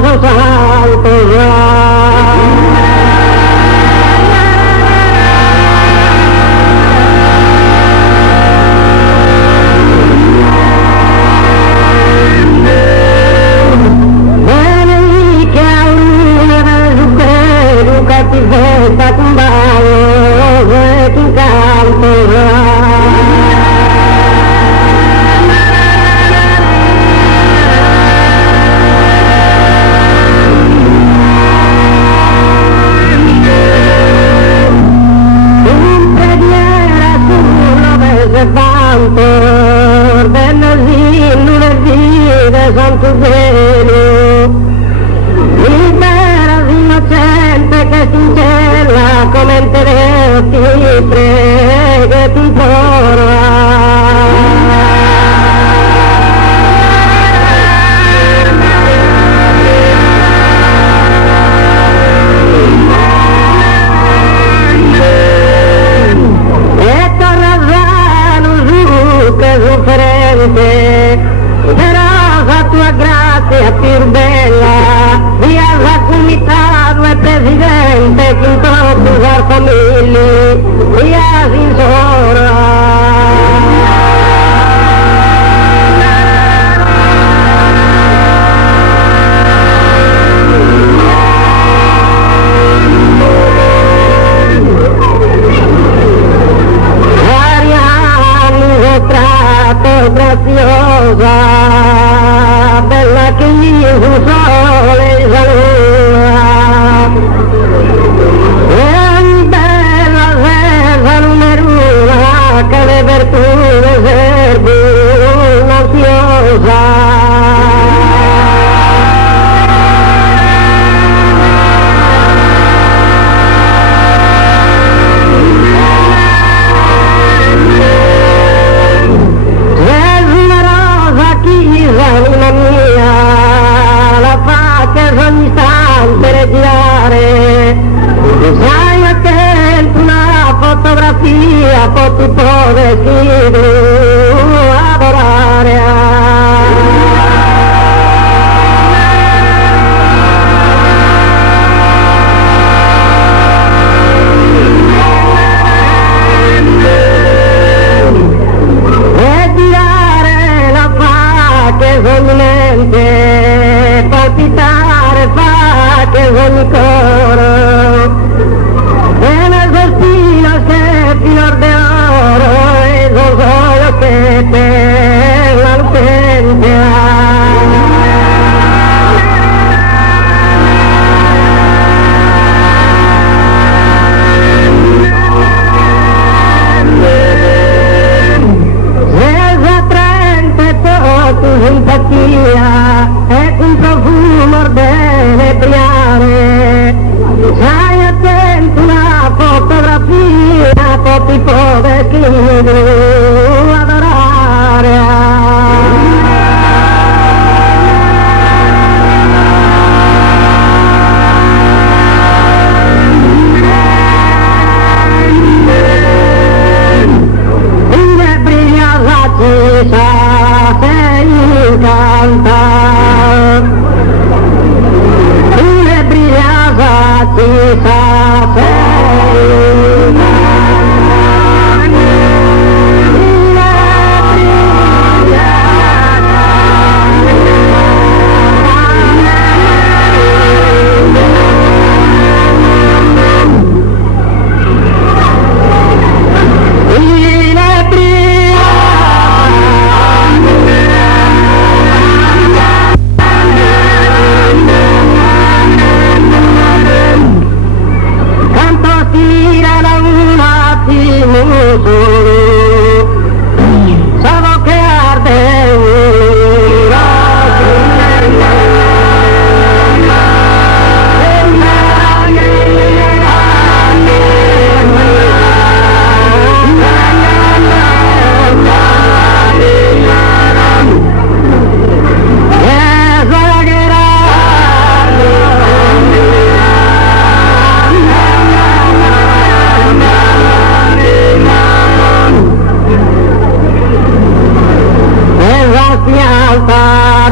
los altos festa con ballo e tu canto un preghiera sulla mese tanto venerdì, lunedì de Santo Velo liberas innocente che si incella come interesti prega ti implora e torna su che sofferente però la tua grazia più bella via la comunità due presidente che incontro la famiglia via sincera graziosa, bella che io sole saluta, e bella serva numerosa che le virtù serve un'ansiosa. L'anima mia, la fa che ogni istante reggirare, sai attento una fotografia, poi tu potresti adorare. Palpitare fa che ogni coro e nel destino se finor de oro e lo solo che per la lucenza simpatia è un profumo bene priare sai attento una fotografia poi ti potresti adorare. Una brillava ci sa solo che arde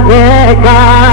tarde